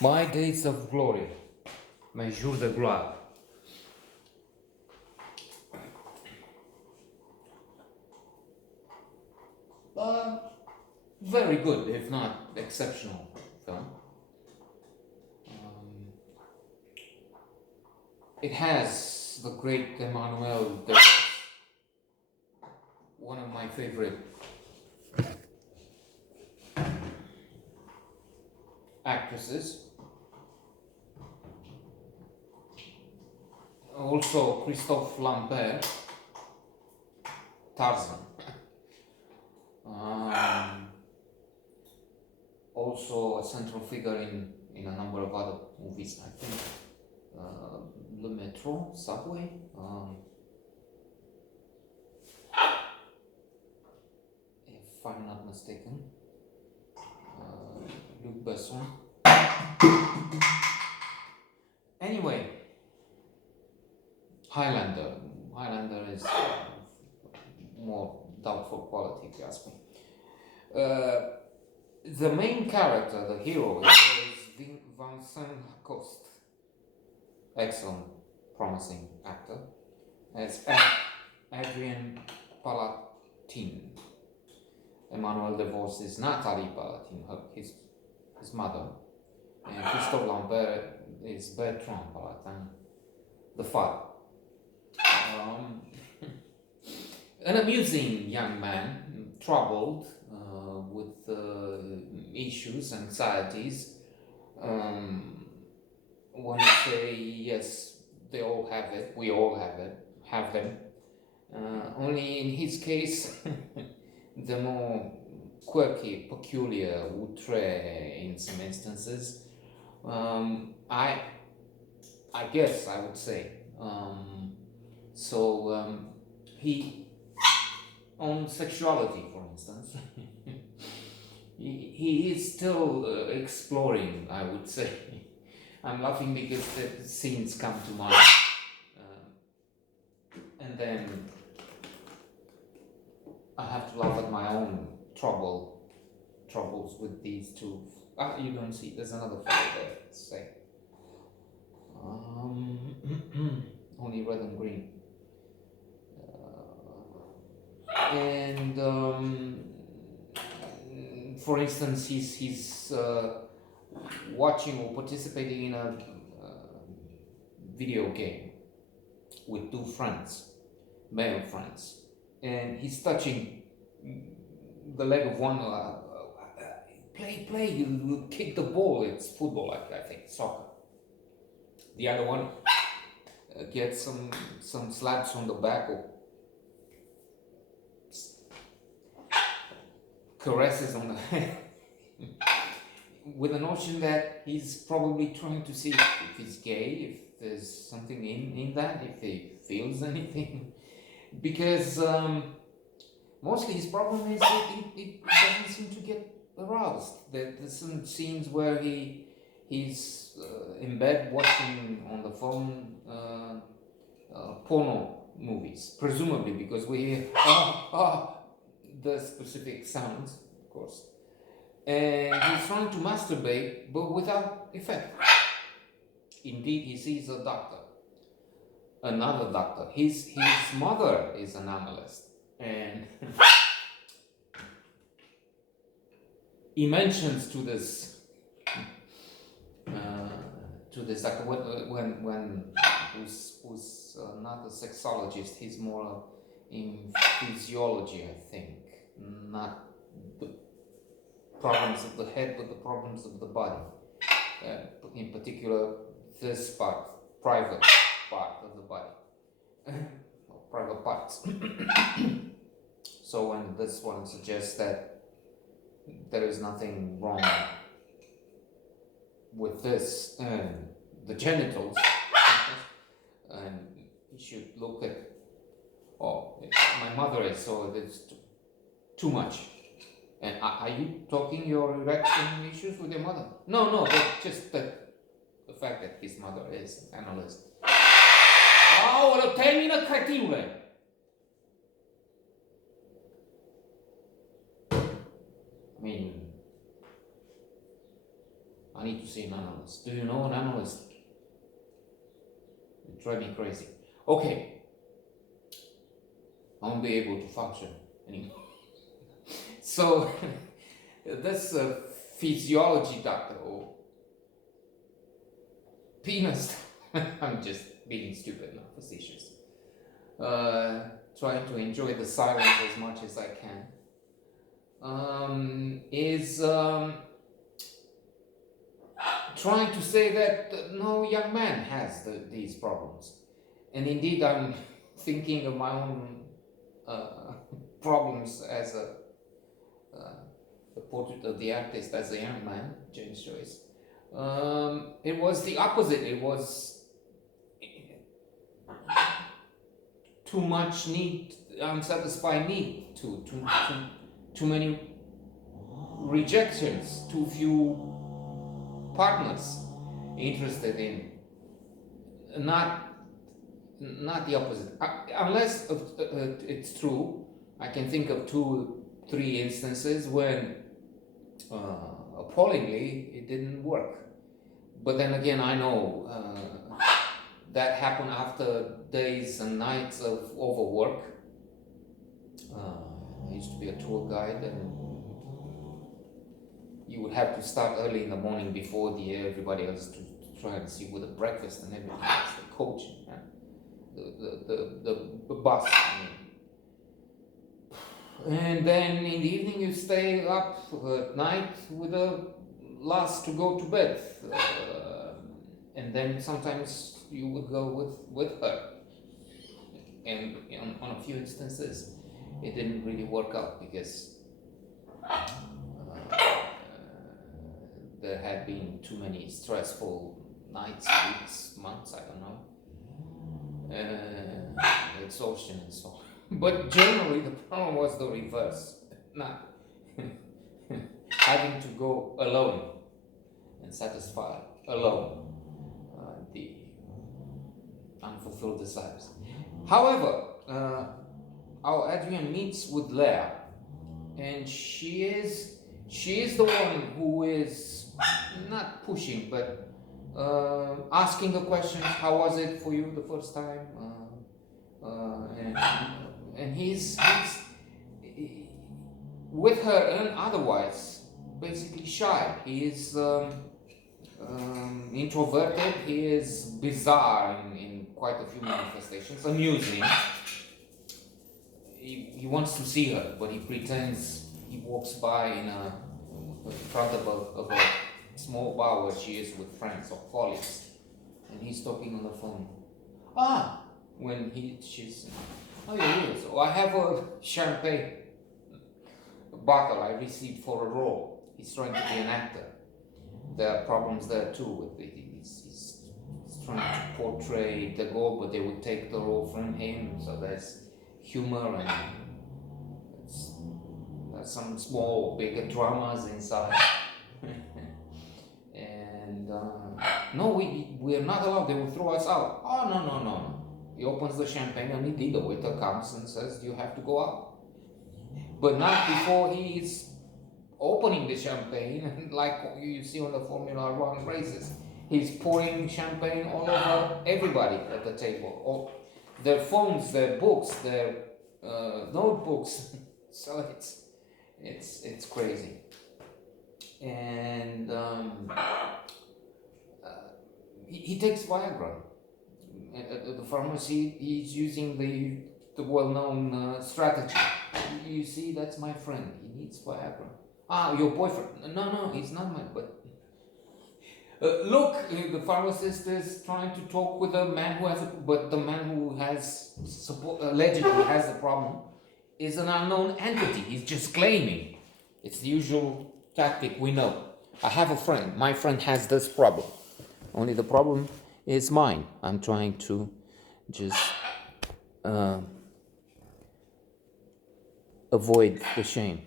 My days of glory, mes jours de gloire. Uh, Very good, if not exceptional film. Um, it has the great Emmanuel Devos, one of my favorite actresses. Also, Christophe Lambert, Tarzan. Um, Also a central figure in a number of other movies, I think. Le Metro, Subway. If I'm not mistaken. Luc Besson. Anyway, Highlander. Highlander is more doubtful quality, if you ask me. The main character, the hero, is Vincent Lacoste. Excellent, promising actor. As Adrien Palatine. Emmanuel Devos is Nathalie Palatine, his mother. And Christophe Lambert is Bertrand Palatine, the father. An amusing young man, troubled with issues, anxieties. One would say, yes, they all have it, we all have them. Only in his case, the more quirky, peculiar, outre in some instances. I guess I would say. He, on sexuality, for instance, he is still exploring, I would say. I'm laughing because the scenes come to mind. And then I have to laugh at my own troubles with these two. You don't see, there's another photo there, say. Only red and green. For instance, he's watching or participating in a video game with two friends, male friends, and he's touching the leg of one. Play, you kick the ball. It's football, I think, soccer. The other one gets some slaps on the back or caresses on the head, with the notion that he's probably trying to see if he's gay, if there's something in that, if he feels anything. Because mostly his problem is that it doesn't seem to get aroused. There's some scenes where he's in bed watching on the phone porno movies, presumably because we hear the specific sounds, of course. And he's trying to masturbate, but without effect. Indeed, he sees a doctor, another doctor. His mother is an analyst, and he mentions to this doctor when who's not a sexologist. He's more in physiology, I think, not the problems of the head, but the problems of the body. In particular, this part, private part of the body, or private parts. So when this one suggests that there is nothing wrong with this and the genitals, and you should look at, my mother is, so it's too much. And are you talking your erection issues with your mother? No, but just the fact that his mother is an analyst. Aoleu, termină, cretinule! I mean, I need to see an analyst. Do you know an analyst? It drives me crazy. Okay, I won't be able to function anymore. So this physiology doctor or penis, I'm just being stupid, not facetious. Trying to enjoy the silence as much as I can. Is trying to say that no young man has these problems. And indeed, I'm thinking of my own problems as the portrait of the artist as a young man, James Joyce. It was the opposite. It was too much need, unsatisfied need, too many rejections, too few partners interested in, not the opposite. Unless it's true, I can think of 2-3 instances when appallingly it didn't work. But then again, I know that happened after days and nights of overwork. I used to be a tour guide, and you would have to start early in the morning before everybody else to try and see with the breakfast and everything else, the coach, the bus. And then in the evening you stay up at night with the last to go to bed. And then sometimes you would go with her. And on a few instances it didn't really work out because there had been too many stressful nights, weeks, months, I don't know, exhaustion and so on. But generally the problem was the reverse, not having to go alone and satisfy alone the unfulfilled desires. However, our Adrian meets with Leah, and she is the one who is not pushing, but asking the questions. How was it for you the first time? And he's with her and otherwise basically shy. He is introverted. He is bizarre in quite a few manifestations. Amusing. He wants to see her, but he pretends he walks by in front of a small bar where she is with friends or colleagues, and he's talking on the phone. When she's, oh yeah, so I have a champagne bottle I received for a role. He's trying to be an actor. There are problems there too with it. He's trying to portray the role, but they would take the role from him. So there's humor and there's some small, bigger dramas inside. And no, we are not allowed. They will throw us out. Oh no. He opens the champagne and indeed the waiter comes and says, you have to go out. But not before he's opening the champagne, like you see on the Formula One races. He's pouring champagne all over everybody at the table. All their phones, their books, their notebooks. So it's crazy. And he takes Viagra. At the pharmacy, he's using the well-known strategy. You see, that's my friend. He needs Viagra. Your boyfriend? No, he's not my. But look, the pharmacist is trying to talk with the man who has, but the man who has allegedly has the problem is an unknown entity. He's just claiming. It's the usual tactic we know. I have a friend. My friend has this problem. Only the problem is mine. I'm trying to just avoid the shame.